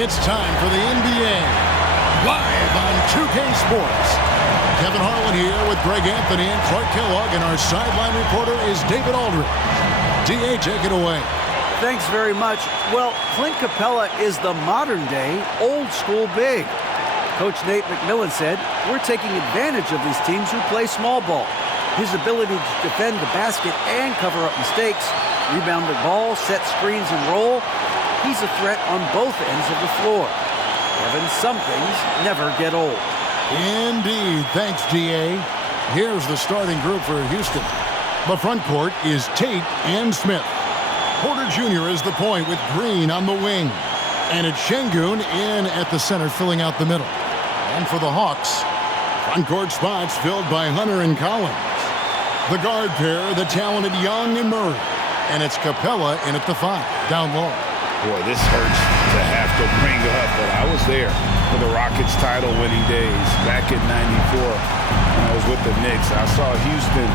It's time for the NBA, live on 2K Sports. Kevin Harlan here with Greg Anthony and Clark Kellogg, and our sideline reporter is David Aldridge. D.A., take it away. Thanks very much. Well, Clint Capella is the modern-day, old-school big. Coach Nate McMillan said, we're taking advantage of these teams who play small ball. His ability to defend the basket and cover up mistakes, rebound the ball, set screens, and roll, he's a threat on both ends of the floor. Kevin, some things never get old. Indeed. Thanks, D.A. Here's the starting group for Houston. The front court is Tate and Smith. Porter Jr. is the point with Green on the wing. And it's Şengün in at the center, filling out the middle. And for the Hawks, front court spots filled by Hunter and Collins. The guard pair, the talented Young and Murray. And it's Capella in at the 5, down low. Boy, this hurts to have to bring up, but I was there for the Rockets title-winning days back in '94 when I was with the Knicks. I saw Houston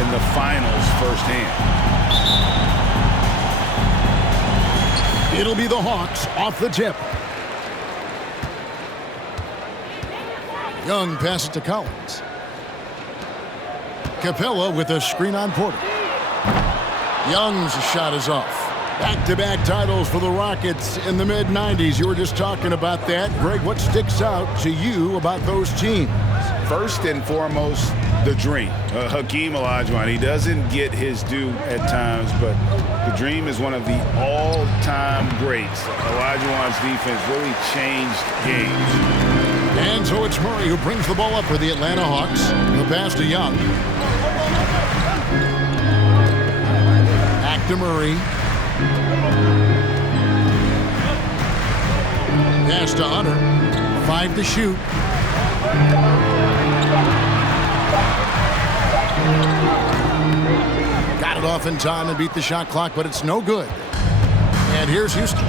in the finals firsthand. It'll be the Hawks off the tip. Young passes to Collins. Capella with a screen on Porter. Young's shot is off. Back-to-back titles for the Rockets in the mid-'90s. You were just talking about that. Greg, what sticks out to you about those teams? First and foremost, the dream. Hakeem Olajuwon, he doesn't get his due at times, but the dream is one of the all-time greats. Olajuwon's defense really changed games. And so it's Murray who brings the ball up for the Atlanta Hawks. The pass to Young. Back to Murray. Pass to Hunter. 5 to shoot. Got it off in time and beat the shot clock, but it's no good. And here's Houston.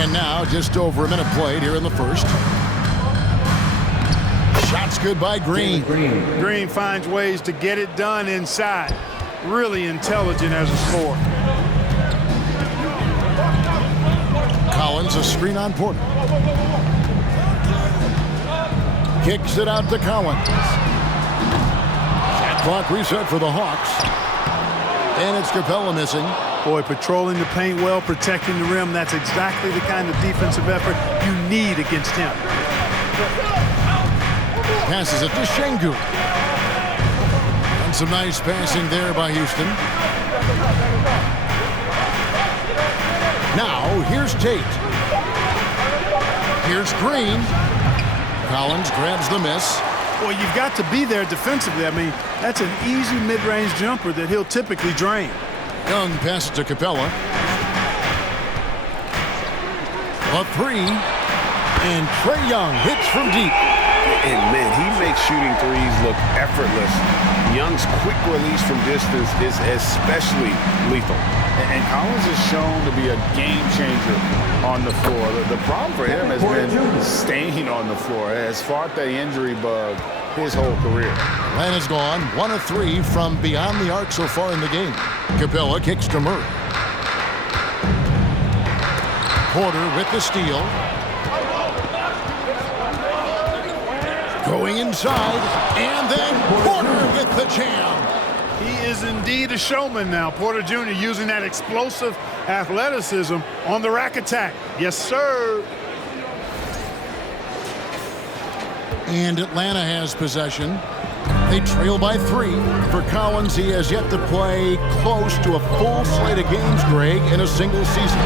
And now just over a minute played here in the first. Shots good by Green. Green finds ways to get it done inside. Really intelligent as a scorer. Collins, a screen on Porter. Kicks it out to Collins. Shot clock reset for the Hawks. And it's Capella missing. Boy, patrolling the paint well, protecting the rim. That's exactly the kind of defensive effort you need against him. Passes it to Şengün. And some nice passing there by Houston. Now, here's Tate. Here's Green. Collins grabs the miss. Boy, you've got to be there defensively. I mean, that's an easy mid-range jumper that he'll typically drain. Young passes to Capella. A 3. And Trae Young hits from deep. And, man, he makes shooting threes look effortless. Young's quick release from distance is especially lethal. And Collins is shown to be a game changer on the floor. The problem for him has been staying on the floor. Has fought the injury bug his whole career. Atlanta's gone 1 of 3 from beyond the arc so far in the game. Capella kicks to Murray. Porter with the steal. Going inside, and then Porter with the jam. He is indeed a showman now. Porter Jr. using that explosive athleticism on the rack attack. Yes, sir. And Atlanta has possession. They trail by 3. For Collins, he has yet to play close to a full slate of games, Greg, in a single season.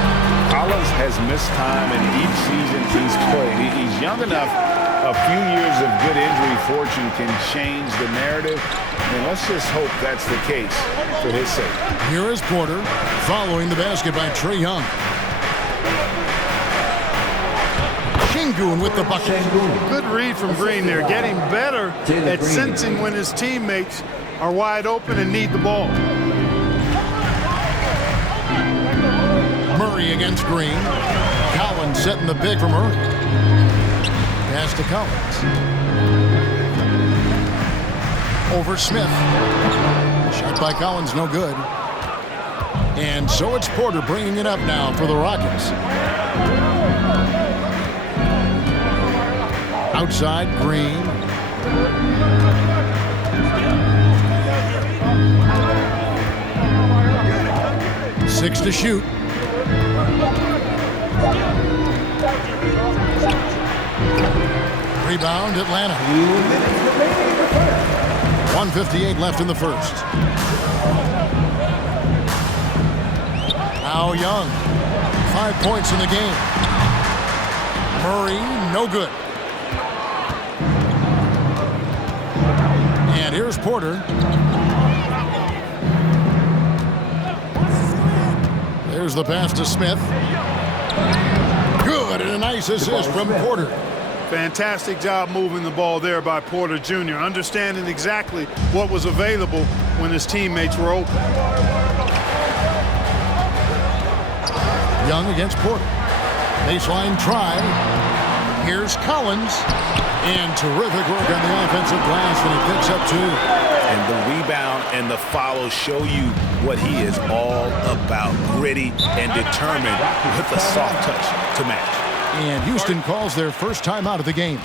Collins has missed time in each season he's played. He's young enough. A few years of good injury fortune can change the narrative, and let's just hope that's the case for his sake. Here is Porter following the basket by Trae Young. Şengün with the bucket. Good read from Green there, getting better at sensing when his teammates are wide open and need the ball. Murray against Green. Collins setting the big for Murray. Pass to Collins. Over Smith. Shot by Collins, no good. And so it's Porter bringing it up now for the Rockets. Outside, Green. Six to shoot. Rebound, Atlanta. 1:58 left in the first. Now Young. 5 points in the game. Murray, no good. And here's Porter. There's the pass to Smith. Good, and a nice assist from Porter. Fantastic job moving the ball there by Porter Jr., understanding exactly what was available when his teammates were open. Young against Porter. Baseline try. Here's Collins. And terrific work on the offensive glass, and he picks up 2. And the rebound and the follow show you what he is all about. Gritty and determined with a soft touch to match. And Houston calls their first time out of the game.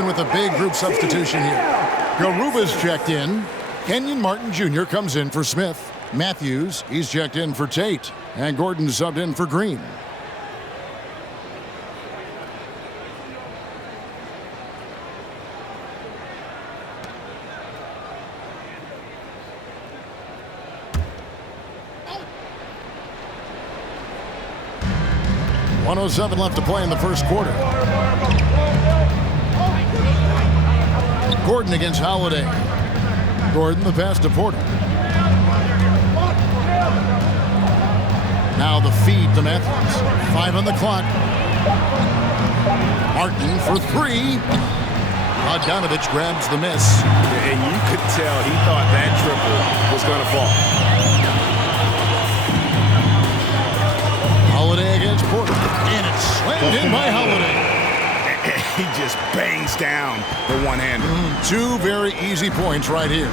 With a big group substitution here. Garuba's checked in. Kenyon Martin Jr. comes in for Smith. Matthews, he's checked in for Tate. And Gordon subbed in for Green. .107 left to play in the first quarter. Gordon against Holiday. Gordon the pass to Porter. Now the feed to Matthews. 5 on the clock. Martin for 3. Bogdanovich grabs the miss. And you could tell he thought that triple was going to fall. Holiday against Porter. And it's slammed in by Holiday. He just bangs down the one-hander. 2 very easy points right here.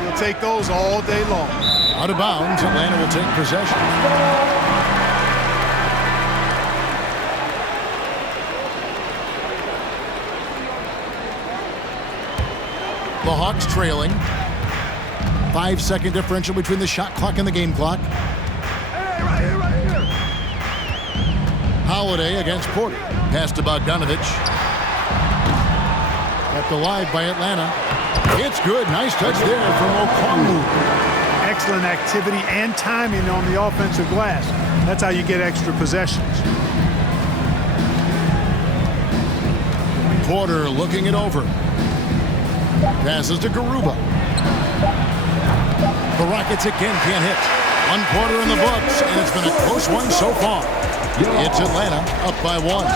He'll take those all day long. Out of bounds, Atlanta will take possession. The Hawks trailing. 5-second differential between the shot clock and the game clock. Hey, right here. Holiday against Porter. Pass to Bogdanovich. Kept alive by Atlanta. It's good. Nice touch there from Okongwu. Excellent activity and timing on the offensive glass. That's how you get extra possessions. Porter looking it over. Passes to Garuba. The Rockets again can't hit. 1 quarter in the books, and it's been a close one so far. It's Atlanta up by 1.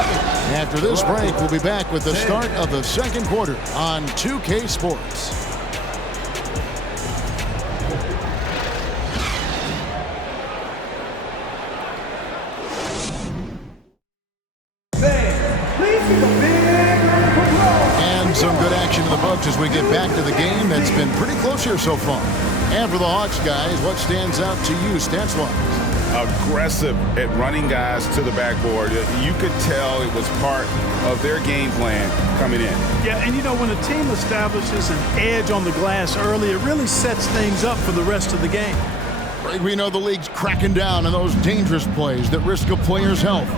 After this break, we'll be back with the start of the second quarter on 2K Sports. action in the books as we get back to the game that's been pretty close here so far. And for the Hawks, guys, what stands out to you stats-wise? Aggressive at running guys to the backboard. You could tell it was part of their game plan coming in. Yeah, and you know, when a team establishes an edge on the glass early, it really sets things up for the rest of the game. Right, we know the league's cracking down on those dangerous plays that risk a player's health.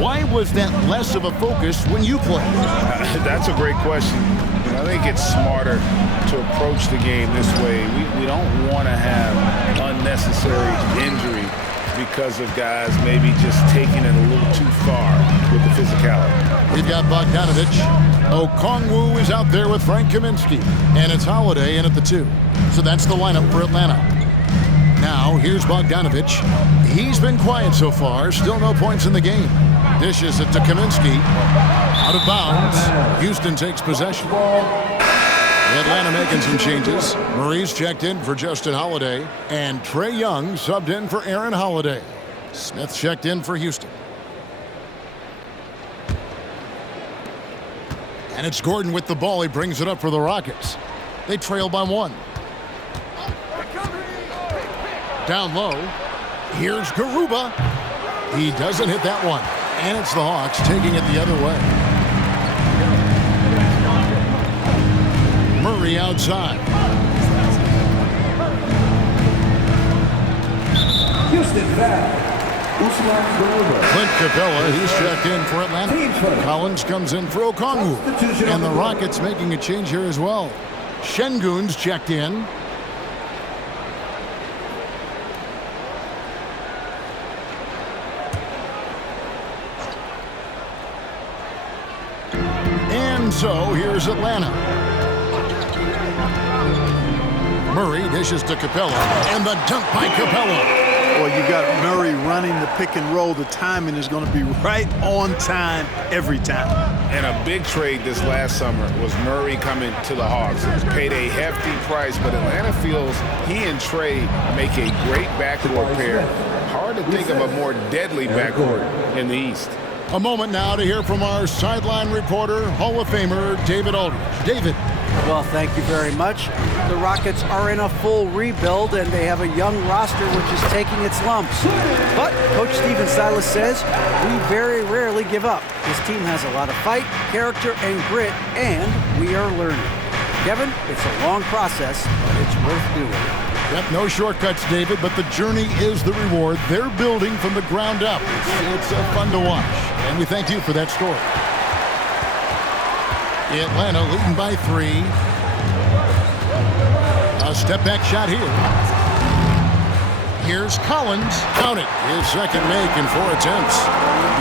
Why was that less of a focus when you played? That's a great question. I think it's smarter to approach the game this way. We don't want to have unnecessary injury because of guys maybe just taking it a little too far with the physicality. We've got Bogdanovich. Okongwu is out there with Frank Kaminsky. And it's Holiday in at the 2. So that's the lineup for Atlanta. Now, here's Bogdanovich. He's been quiet so far. Still no points in the game. Dishes it to Kaminsky. Out of bounds. Houston takes possession. Atlanta making some changes. Murray's checked in for Justin Holiday. And Trae Young subbed in for Aaron Holiday. Smith checked in for Houston. And it's Gordon with the ball. He brings it up for the Rockets. They trail by 1. Down low. Here's Garuba. He doesn't hit that one. And it's the Hawks taking it the other way. Murray outside. Houston foul. Clint Capella, he's checked in for Atlanta. Collins comes in for Okongwu. And the Rockets making a change here as well. Şengün's checked in. And so here's Atlanta. Murray dishes to Capella, and the dunk by Capella. Well, you got Murray running the pick and roll. The timing is going to be right on time every time. And a big trade this last summer was Murray coming to the Hawks. Paid a hefty price, but Atlanta feels he and Trae make a great backcourt pair. Hard to think of a more deadly backcourt in the East. A moment now to hear from our sideline reporter, Hall of Famer David Aldridge. David. Well, thank you very much. The Rockets are in a full rebuild, and they have a young roster which is taking its lumps. But Coach Stephen Silas says we very rarely give up. His team has a lot of fight, character, and grit, and we are learning. Kevin, it's a long process, but it's worth doing. Yep, no shortcuts, David, but the journey is the reward. They're building from the ground up. It's fun to watch, and we thank you for that story. Atlanta leading by 3. A step-back shot here. Here's Collins. Count it. His second make in 4 attempts.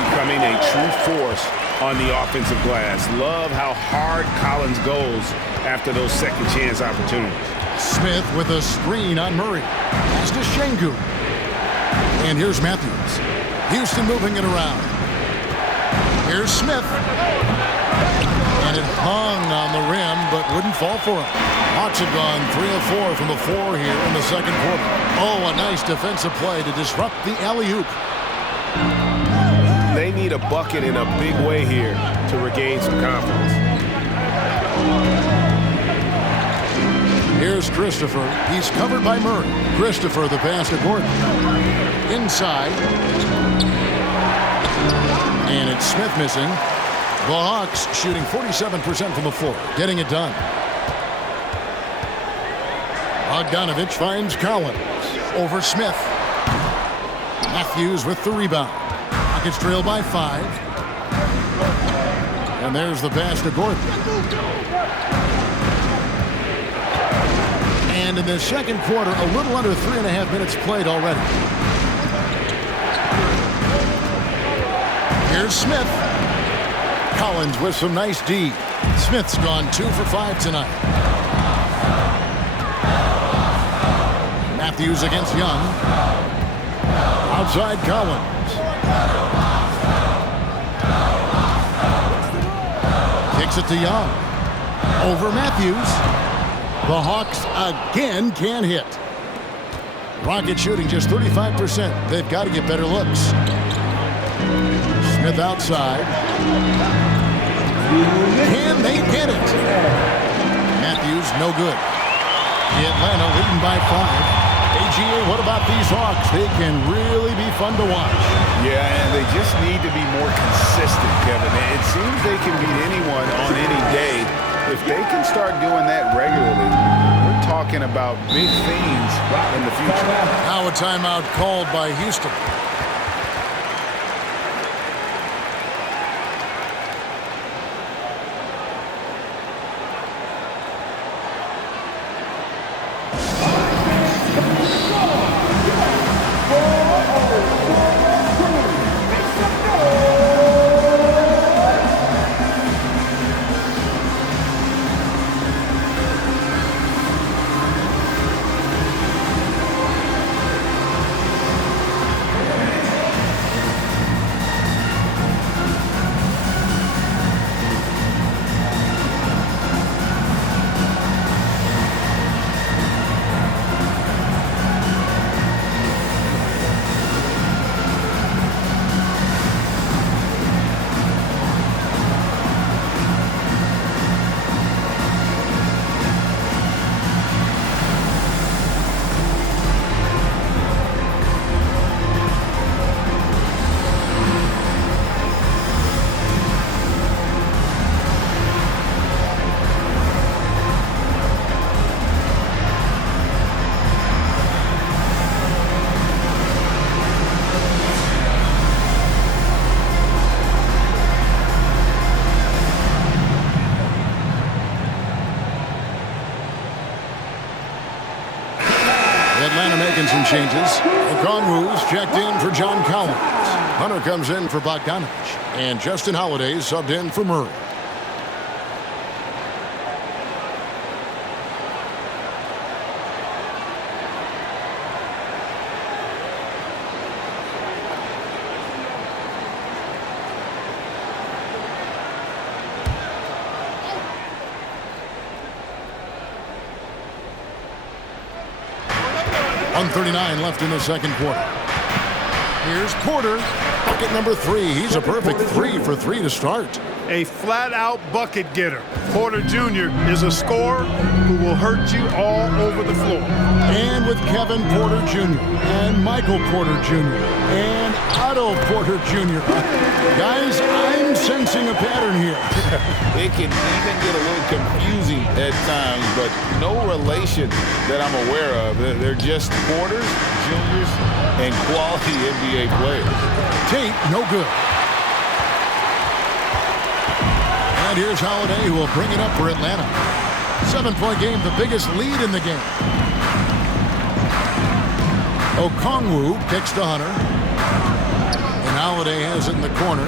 Becoming a true force on the offensive glass. Love how hard Collins goes after those second chance opportunities. Smith with a screen on Murray. Pass to Şengün. And here's Matthews. Houston moving it around. Here's Smith. And it hung on the rim, but wouldn't fall for him. Hawks have gone 3 of 4 from the floor here in the second quarter. Oh, a nice defensive play to disrupt the alley-oop. They need a bucket in a big way here to regain some confidence. Here's Christopher. He's covered by Murray. Christopher, the pass to Gordon. Inside. And it's Smith missing. The Hawks shooting 47% from the floor, getting it done. Bogdanovich finds Collins over Smith. Matthews with the rebound. Rockets trail by 5. And there's the pass to Gordon. And in the second quarter, a little under 3.5 minutes played already. Here's Smith. Collins with some nice D. Smith's gone 2 for 5 tonight. Matthews against Young. Outside Collins. Kicks it to Young. Over Matthews. The Hawks again can't hit. Rockets shooting just 35%. They've got to get better looks. Smith outside. Can they get it? good. Atlanta leading by 5. AGA, what about these Hawks? They can really be fun to watch. Yeah, and they just need to be more consistent, Kevin. It seems they can beat anyone on any day. If they can start doing that regularly, we're talking about big things in the future. Now a timeout called by Houston. Atlanta making some changes. Okongwu's checked in for John Collins. Hunter comes in for Bogdanovich. And Justin Holiday subbed in for Murray. .139 left in the second quarter. Here's Porter, bucket number 3. He's a perfect 3 for 3 to start. A flat-out bucket getter. Porter Jr. is a scorer who will hurt you all over the floor. And with Kevin Porter Jr. and Michael Porter Jr. and Otto Porter Jr. Guys, I'm sensing a pattern here. It can even get a little confusing at times, but no relation that I'm aware of. They're just Porters, Juniors, and quality NBA players. Tate, no good. And here's Holiday, who will bring it up for Atlanta. 7-point game, the biggest lead in the game. Okongwu kicks to Hunter. And Holiday has it in the corner.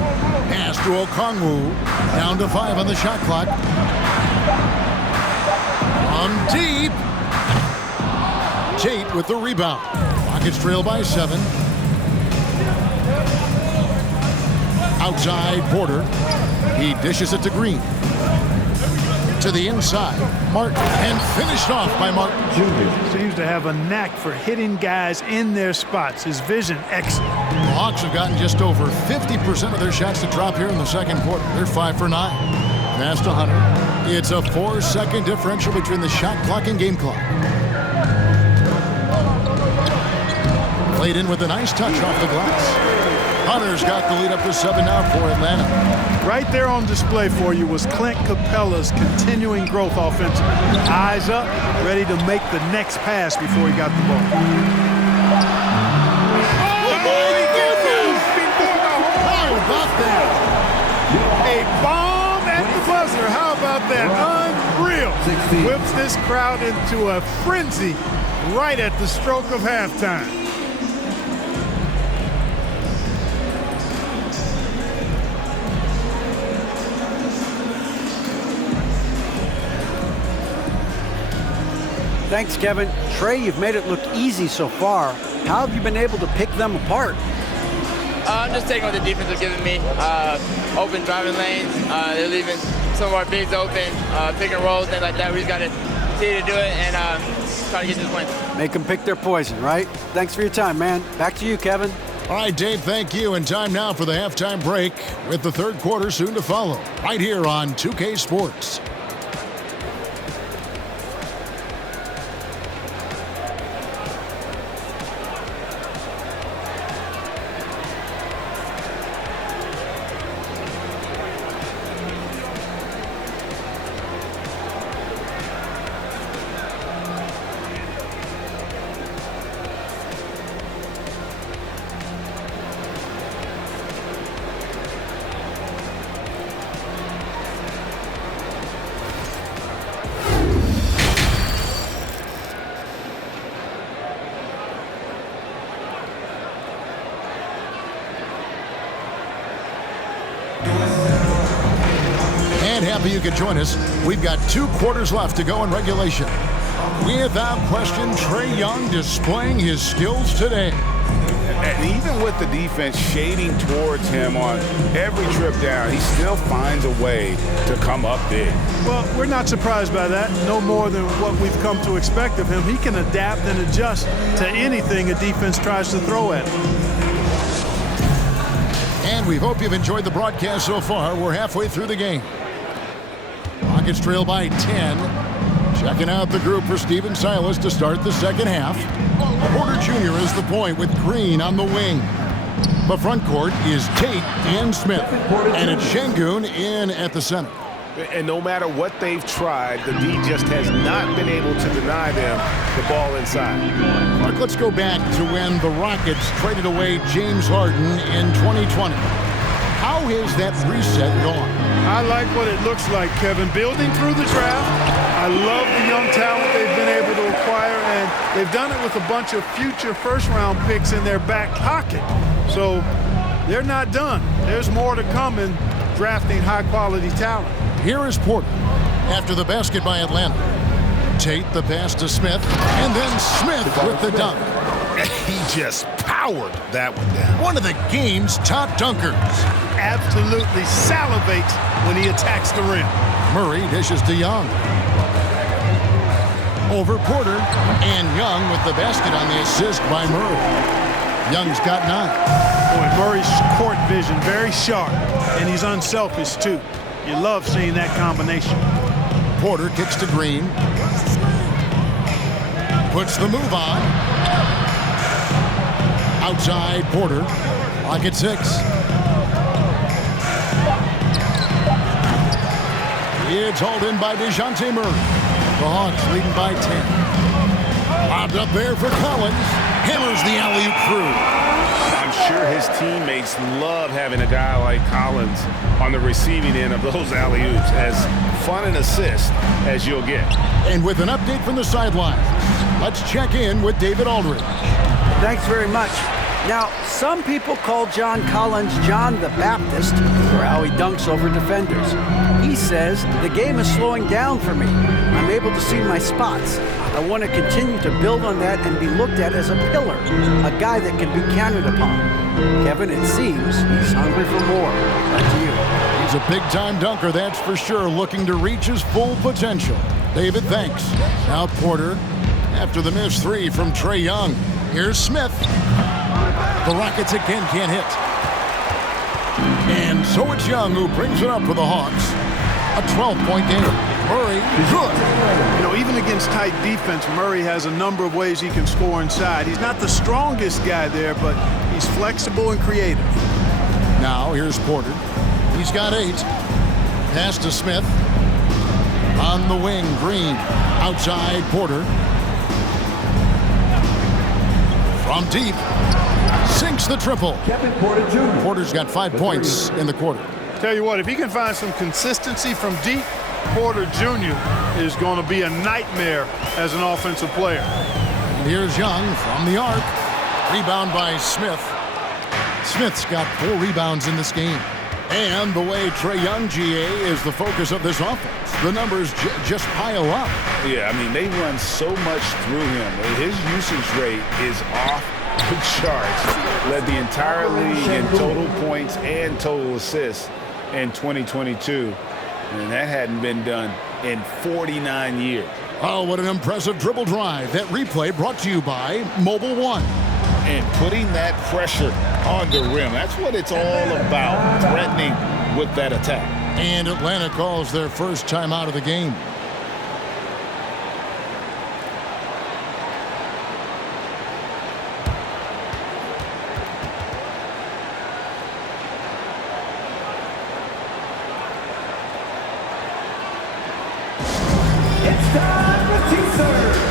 Pass to Okongwu. Down to 5 on the shot clock. From deep. Tate with the rebound. Rockets trail by 7. Outside Porter. He dishes it to Green. To the inside. Martin. And finished off by Martin. Seems to have a knack for hitting guys in their spots. His vision excellent. The Hawks have gotten just over 50% of their shots to drop here in the second quarter. They're 5 for 9. Pass to Hunter. It's a 4-second differential between the shot clock and game clock. Played in with a nice touch off the glass. Hunter's got the lead up to 7 now for Atlanta. Right there on display for you was Clint Capella's continuing growth offensively. Eyes up, ready to make the next pass before he got the ball. How about that? A bomb at the buzzer. How about that? Unreal. Whips this crowd into a frenzy right at the stroke of halftime. Thanks, Kevin. Trey, you've made it look easy so far. How have you been able to pick them apart? I'm just taking what the defense is giving me. Open driving lanes. They're leaving some of our bigs open, pick and rolls, things like that. We just got to continue to do it and try to get this win. Make them pick their poison, right? Thanks for your time, man. Back to you, Kevin. All right, Dave, thank you. And time now for the halftime break with the third quarter soon to follow. Right here on 2K Sports. hoping you could join us. We've got 2 quarters left to go in regulation. Without question, Trae Young displaying his skills today. And even with the defense shading towards him on every trip down, he still finds a way to come up big. Well, we're not surprised by that. No more than what we've come to expect of him. He can adapt and adjust to anything a defense tries to throw at him. And we hope you've enjoyed the broadcast so far. We're halfway through the game. Rockets trail by 10. Checking out the group for Stephen Silas to start the second half. Porter Jr. is the point with Green on the wing. The front court is Tate and Smith. And it's Şengün in at the center. And no matter what they've tried, the D just has not been able to deny them the ball inside. Mark, let's go back to when the Rockets traded away James Harden in 2020. How has that reset gone? I like what it looks like, Kevin. Building through the draft. I love the young talent they've been able to acquire, and they've done it with a bunch of future first-round picks in their back pocket. So they're not done. There's more to come in drafting high-quality talent. Here is Porter after the basket by Atlanta. Tate the pass to Smith, and then Smith with the dunk. He just powered that one down. One of the game's top dunkers. Absolutely salivates when he attacks the rim. Murray dishes to Young. Over Porter, and Young with the basket on the assist by Murray. Young's got 9. Boy, Murray's court vision very sharp, and he's unselfish too. You love seeing that combination. Porter kicks to Green. Puts the move on. Outside Porter. Pocket 6. It's hauled in by DeJounte Murray. The Hawks leading by 10. Lobbed up there for Collins. Hammers the alley-oop through. I'm sure his teammates love having a guy like Collins on the receiving end of those alley-oops. As fun an assist as you'll get. And with an update from the sideline, let's check in with David Aldridge. Thanks very much. Now, some people call John Collins John the Baptist for how he dunks over defenders. He says, the game is slowing down for me. I'm able to see my spots. I want to continue to build on that and be looked at as a pillar, a guy that can be counted upon. Kevin, it seems he's hungry for more. Back to you. He's a big-time dunker, that's for sure, looking to reach his full potential. David, thanks. Now Porter, after the missed 3 from Trae Young. Here's Smith. The Rockets again can't hit. And so it's Young who brings it up for the Hawks. A 12-point game. Murray, good. You know, even against tight defense, Murray has a number of ways he can score inside. He's not the strongest guy there, but he's flexible and creative. Now here's Porter. He's got 8. Pass to Smith. On the wing, Green. Outside, Porter. From deep. Sinks the triple. Porter Jr. Porter's got 5 points in the quarter. Tell you what, if he can find some consistency from deep, Porter Jr. is going to be a nightmare as an offensive player. And here's Young from the arc. Rebound by Smith. Smith's got 4 rebounds in this game. And the way Trae Young, GA, is the focus of this offense. The numbers just pile up. Yeah, I mean, they run so much through him. His usage rate is off the charts. Led the entire league in total points and total assists in 2022. And that hadn't been done in 49 years. Oh, what an impressive dribble drive. That replay brought to you by Mobile One. And putting that pressure on the rim. That's what it's all about, threatening with that attack. And Atlanta calls their first time out of the game. It's time for teaser.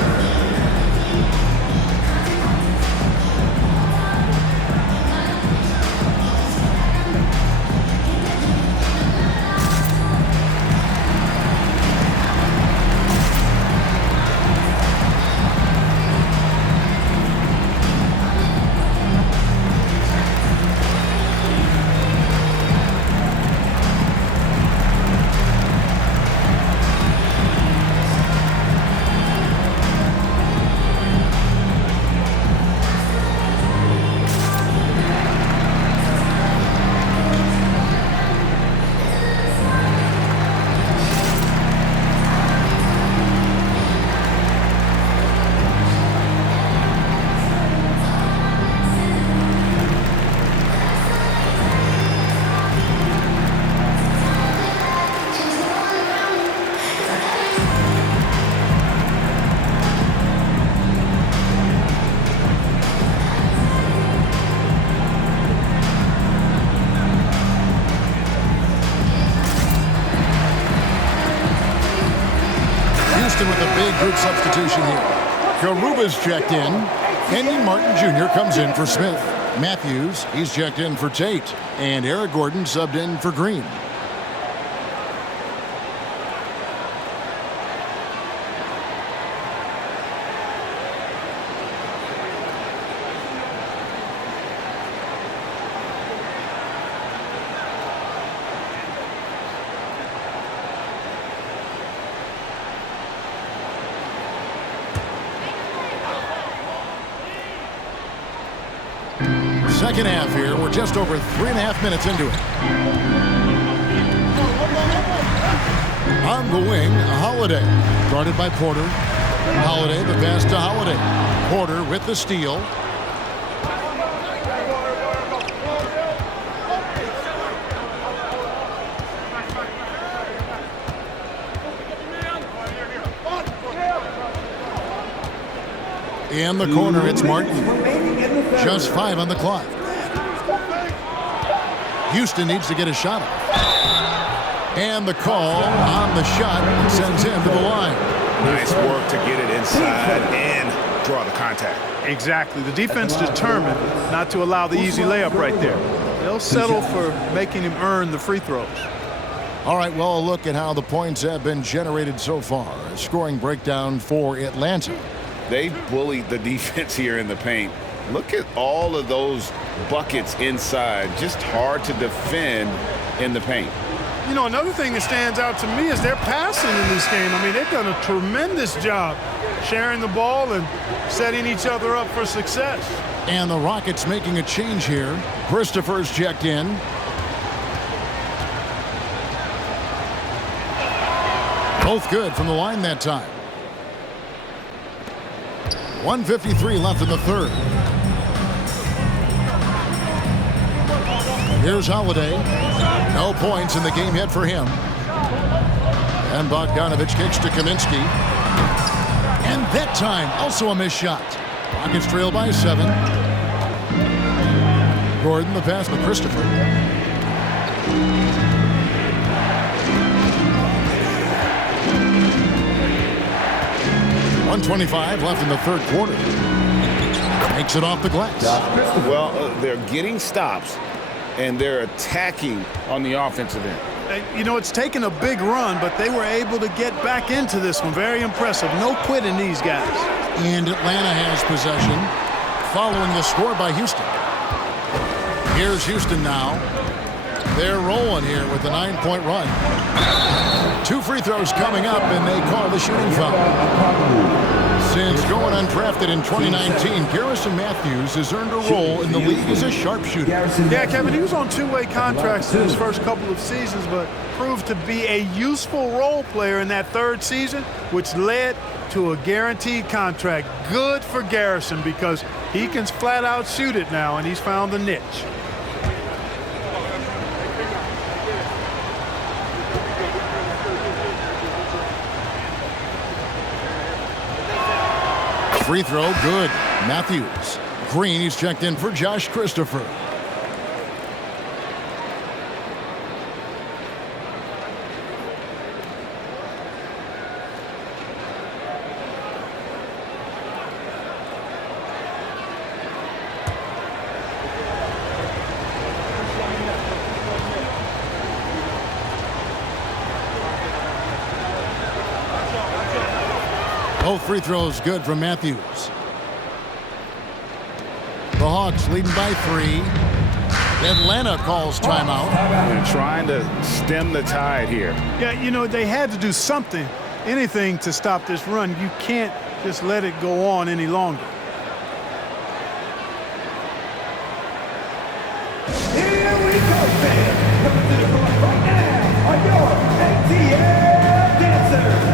Houston with a big group substitution here. Garuba's checked in. Kenyon Martin Jr. comes in for Smith. Matthews, he's checked in for Tate. And Eric Gordon subbed in for Green. Second half here. We're just over 3.5 minutes into it. On the wing, Holiday. Guarded by Porter. Holiday, the pass to Holiday. Porter with the steal. In the corner, it's Martin. Just 5 on the clock. Houston needs to get a shot off. And the call on the shot sends him to the line. Nice work to get it inside and draw the contact. Exactly. The defense determined not to allow the easy layup right there. They'll settle for making him earn the free throws. All right, well, a look at how the points have been generated so far. A scoring breakdown for Atlanta. They bullied the defense here in the paint. Look at all of those buckets inside. Just hard to defend in the paint. You know, another thing that stands out to me is their passing in this game. I mean, they've done a tremendous job sharing the ball and setting each other up for success. And the Rockets making a change here. Christopher's checked in. Both good from the line that time. 1:53 left in the third. Here's Holiday. No points in the game yet for him. And Bogdanovich kicks to Kaminsky. And that time, also a missed shot. Rockets trail by 7. Gordon, the pass to Christopher. .125 left in the third quarter. Makes it off the glass. Well, they're getting stops, and they're attacking on the offensive end. You know, it's taken a big run, but they were able to get back into this one. Very impressive. No quitting these guys. And Atlanta has possession following the score by Houston. Here's Houston now. They're rolling here with a 9-point run. 2 free throws coming up, and they call the shooting foul. Since going undrafted in 2019, Garrison Matthews has earned a role in the league as a sharpshooter. Yeah, Kevin, he was on 2-way contracts in his first couple of seasons, but proved to be a useful role player in that third season, which led to a guaranteed contract. Good for Garrison because he can flat out shoot it now, and he's found the niche. Free throw, good. Matthews. Green, he's checked in for Josh Christopher. Both free throws good from Matthews. The Hawks leading by 3. Atlanta calls timeout. They're trying to stem the tide here. Yeah, you know, they had to do something, anything to stop this run. You can't just let it go on any longer. Here we go, fans. Coming to the court right now are your ATL dancers.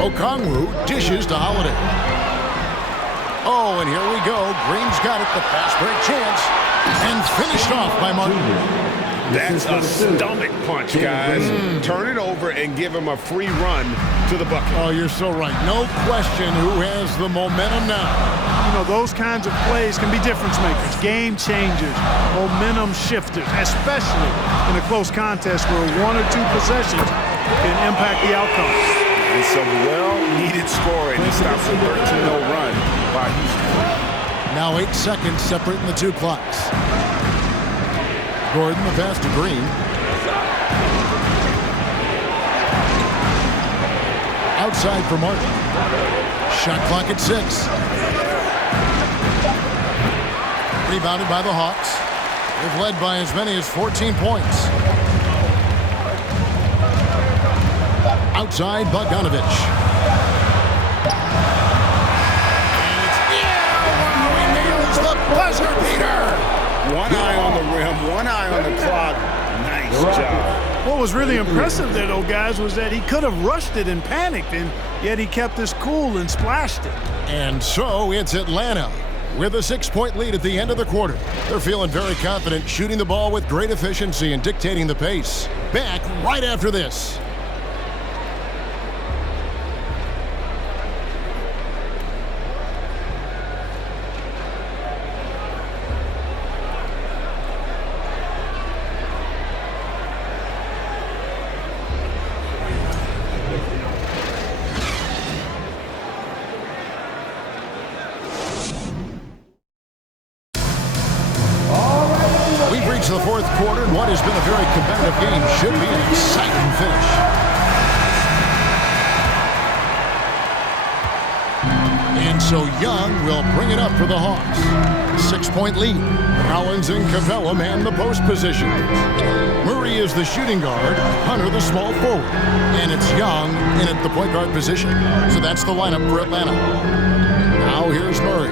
Okongwu dishes to Holiday. Oh, and here we go. Green's got it. The fast break chance. And finished off by Martin. That's a stomach punch, guys. Turn it over and give him a free run to the bucket. Oh, you're so right. No question who has the momentum now. You know, those kinds of plays can be difference makers, game changers, momentum shifters, especially in a close contest where one or two possessions can impact the outcome. And some well-needed scoring to stop the 13-0 run by Houston. Now 8 seconds separating the two clocks. Gordon, the pass to Green. Outside for Martin. Shot clock at 6. Rebounded by the Hawks. They've led by as many as 14 points. Outside, Bogdanovich. And it's, he nails the buzzer beater. One eye on the rim, one eye on the clock. Nice job. What was really impressive there, though, guys, was that he could have rushed it and panicked, and yet he kept his cool and splashed it. And so it's Atlanta with a 6-point lead at the end of the quarter. They're feeling very confident, shooting the ball with great efficiency and dictating the pace. Back right after this. The fourth quarter, and what has been a very competitive game should be an exciting finish. And so Young will bring it up for the Hawks. 6-point lead. Collins and Capella man the post position. Murray is the shooting guard, Hunter the small forward. And it's Young in at the point guard position. So that's the lineup for Atlanta. Now here's Murray.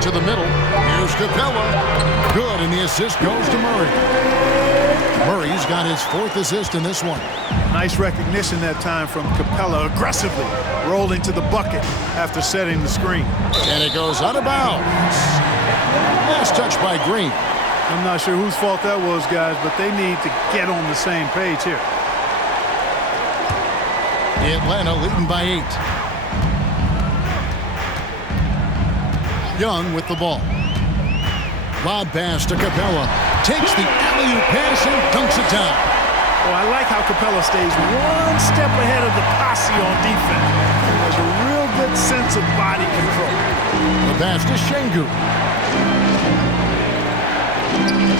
To the middle. Here's Capella. Good, and the assist goes to Murray. Murray's got his 4th assist in this one. Nice recognition that time from Capella, aggressively rolling to the bucket after setting the screen. And it goes out of bounds. Last touch by Green. I'm not sure whose fault that was, guys, but they need to get on the same page here. Atlanta leading by 8. Young with the ball. Lob pass to Capella. Takes the alley-oop pass and dunks it down. Oh, I like how Capella stays one step ahead of the posse on defense. Has a real good sense of body control. The pass to Şengün.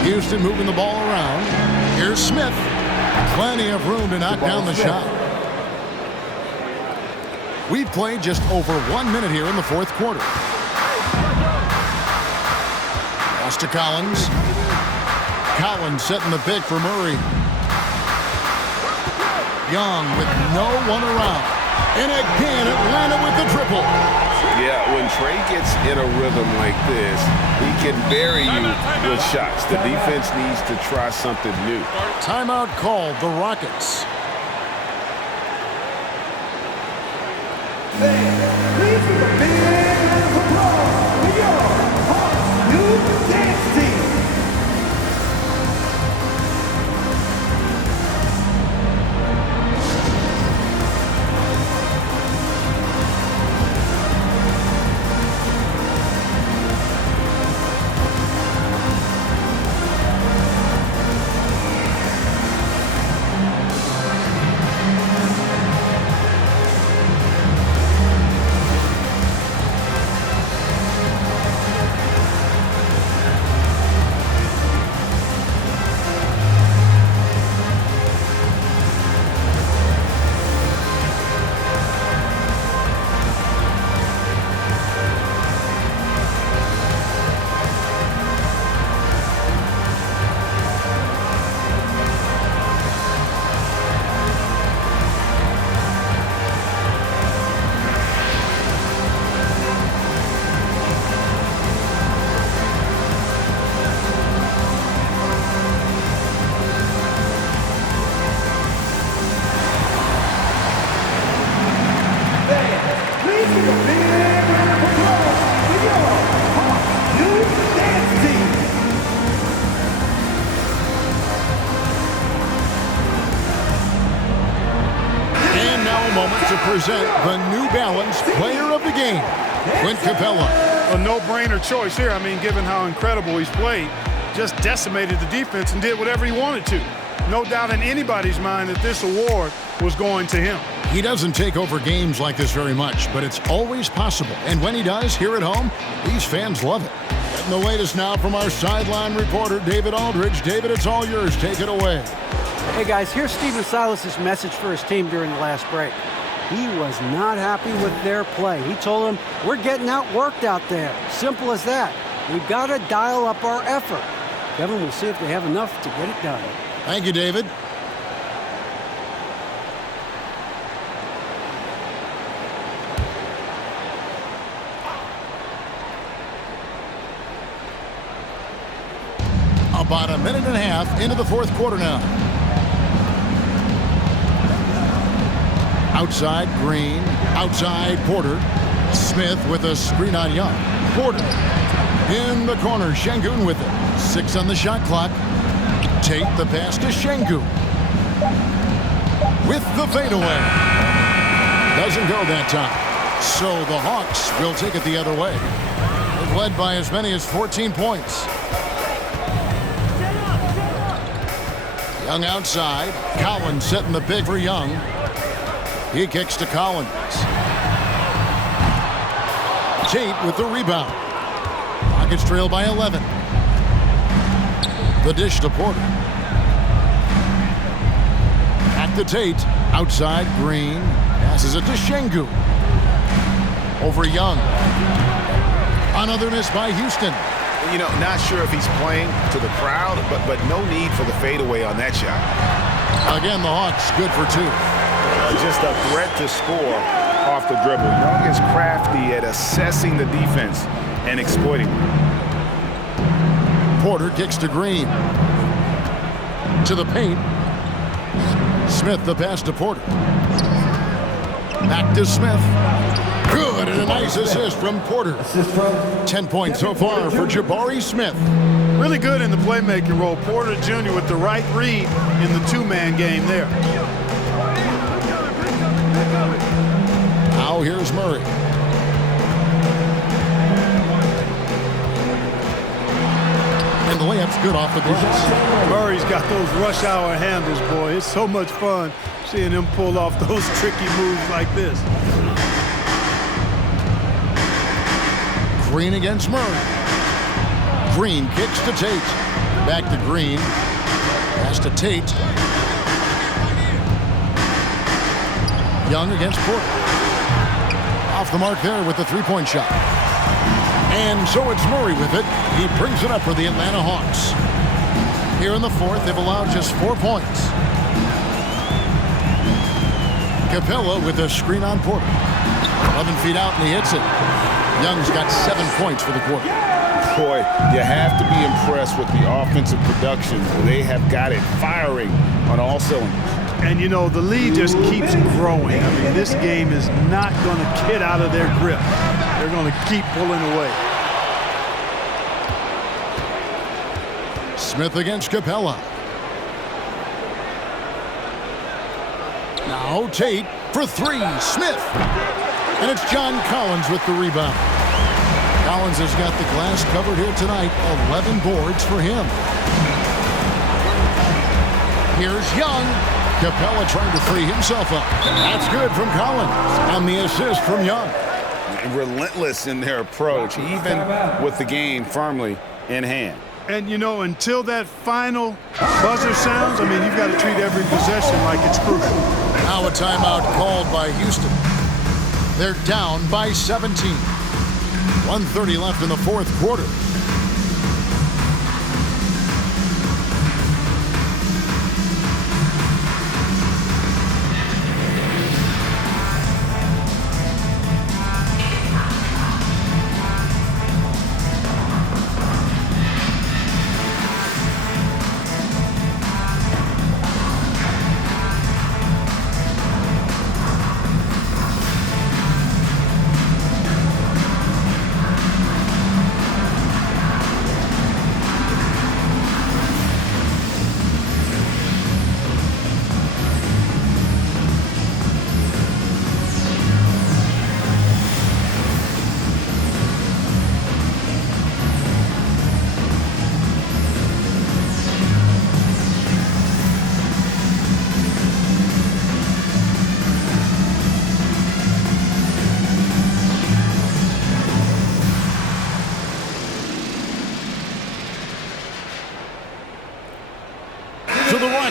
Houston moving the ball around. Here's Smith. Plenty of room to knock down the shot. We've played just over 1 minute here in the fourth quarter. Pass to Collins. Collins setting the pick for Murray. Young with no one around. And again, Atlanta with the triple. Yeah, when Trey gets in a rhythm like this, he can bury you with shots. The defense needs to try something new. Timeout called, the Rockets. Please give a big round of applause for your Hawks new dance team. moment to present the New Balance Player of the Game, Clint Capella. A no-brainer choice here. I mean, given how incredible he's played, just decimated the defense and did whatever he wanted to. No doubt in anybody's mind that this award was going to him. He doesn't take over games like this very much, but it's always possible. And when he does, here at home, these fans love it. Getting the latest now from our sideline reporter, David Aldridge. David, it's all yours. Take it away. Hey, guys, here's Stephen Silas's message for his team during the last break. He was not happy with their play. He told them, we're getting outworked out there. Simple as that. We've got to dial up our effort. Kevin, we'll see if they have enough to get it done. Thank you, David. About a minute and a half into the fourth quarter now. Outside, Green. Outside, Porter. Smith with a screen on Young. Porter in the corner. Şengün with it. 6 on the shot clock. Tate the pass to Şengün. With the fadeaway. Doesn't go that time. So the Hawks will take it the other way. They've led by as many as 14 points. Young outside. Collins setting the big for Young. He kicks to Collins. Tate with the rebound. Rockets trail by 11. The dish to Porter. Back to Tate. Outside, Green. Passes it to Şengün. Over Young. Another miss by Houston. You know, not sure if he's playing to the crowd, but no need for the fadeaway on that shot. Again, the Hawks good for 2. Just a threat to score off the dribble. Young is crafty at assessing the defense and exploiting it. Porter kicks to Green. To the paint. Smith the pass to Porter. Back to Smith. Good, and a nice assist from Porter. 10 points so far for Jabari Smith. Really good in the playmaking role. Porter Jr. with the right read in the two-man game there. Now here's Murray. And the layup's good off the glass. Murray's got those rush hour handles, boy. It's so much fun seeing him pull off those tricky moves like this. Green against Murray. Green kicks to Tate. Back to Green. Pass to Tate. Young against Porter. Off the mark there with the three-point shot. And so it's Murray with it. He brings it up for the Atlanta Hawks. Here in the fourth, they've allowed just 4 points. Capella with a screen on Porter. 11 feet out, and he hits it. Young's got 7 points for the quarter. Boy, you have to be impressed with the offensive production. They have got it firing on all cylinders. And, you know, the lead just keeps growing. I mean, this game is not going to get out of their grip. They're going to keep pulling away. Smith against Capella. Now Tate for 3. Smith. And it's John Collins with the rebound. Collins has got the glass covered here tonight. 11 boards for him. Here's Young. Capella trying to free himself up. That's good from Collins. And the assist from Young. Relentless in their approach, even with the game firmly in hand. And, you know, until that final buzzer sounds, I mean, you've got to treat every possession like it's crucial. Now a timeout called by Houston. They're down by 17. 1:30 left in the fourth quarter.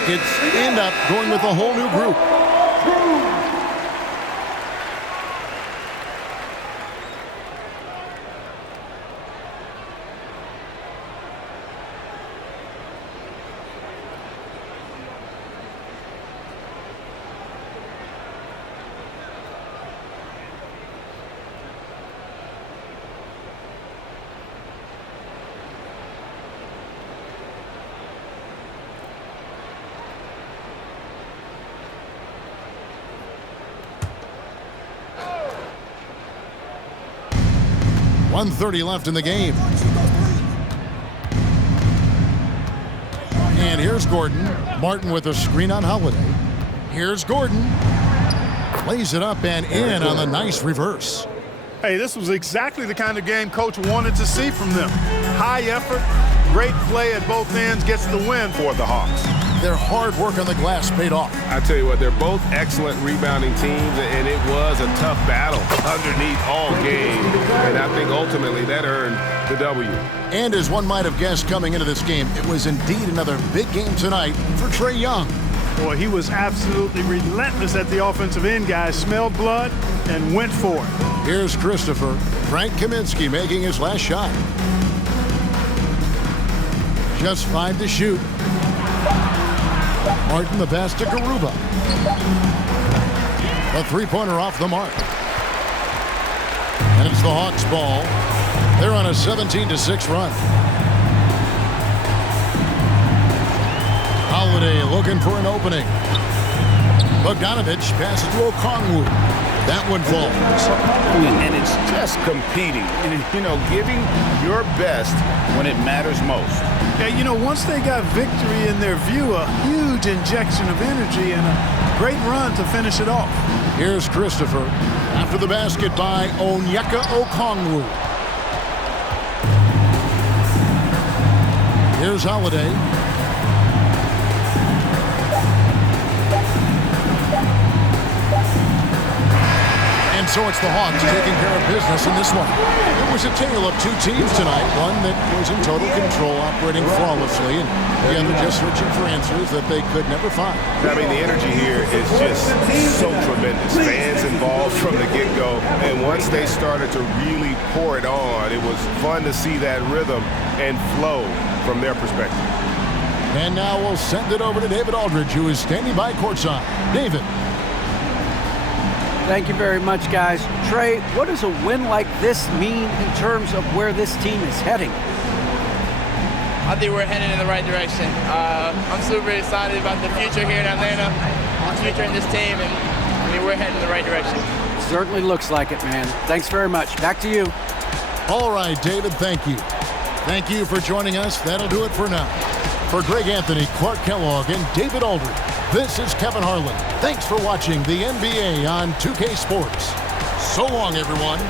Rockets end up going with a whole new group. .130 left in the game. And here's Gordon. Martin with a screen on Holiday. Here's Gordon. Lays it up and in on the nice reverse. Hey, this was exactly the kind of game Coach wanted to see from them. High effort, great play at both ends, gets the win for the Hawks. Their hard work on the glass paid off. I tell you what, they're both excellent rebounding teams, and it was a tough battle underneath all game. And I think ultimately that earned the W. And as one might have guessed coming into this game, it was indeed another big game tonight for Trae Young. Boy, he was absolutely relentless at the offensive end, guys. Smelled blood and went for it. Here's Christopher. Frank Kaminsky making his last shot. Just 5 to shoot. Martin the pass to Garuba. A three-pointer off the mark. And it's the Hawks ball. They're on a 17-6 run. Holiday looking for an opening. Bogdanovich passes to Okongwu. That one falls. And it's just competing and, giving your best when it matters most. Yeah, once they got victory in their view, a huge injection of energy and a great run to finish it off. Here's Christopher. After the basket by Onyeka Okongwu. Here's Holiday. And so it's the Hawks taking care of business in this one. It was a tale of two teams tonight. One that was in total control, operating flawlessly, and the other just searching for answers that they could never find. I mean, the energy here is just so tremendous. Fans involved from the get-go, and once they started to really pour it on, it was fun to see that rhythm and flow from their perspective. And now we'll send it over to David Aldridge, who is standing by courtside. David. Thank you very much, guys. Trae, what does a win like this mean in terms of where this team is heading? I think we're heading in the right direction. I'm super excited about the future here in Atlanta, the future in this team, and we're heading in the right direction. Certainly looks like it, man. Thanks very much. Back to you. All right, David, thank you. Thank you for joining us. That'll do it for now. For Greg Anthony, Clark Kellogg, and David Aldridge, this is Kevin Harlan. Thanks for watching the NBA on 2K Sports. So long, everyone.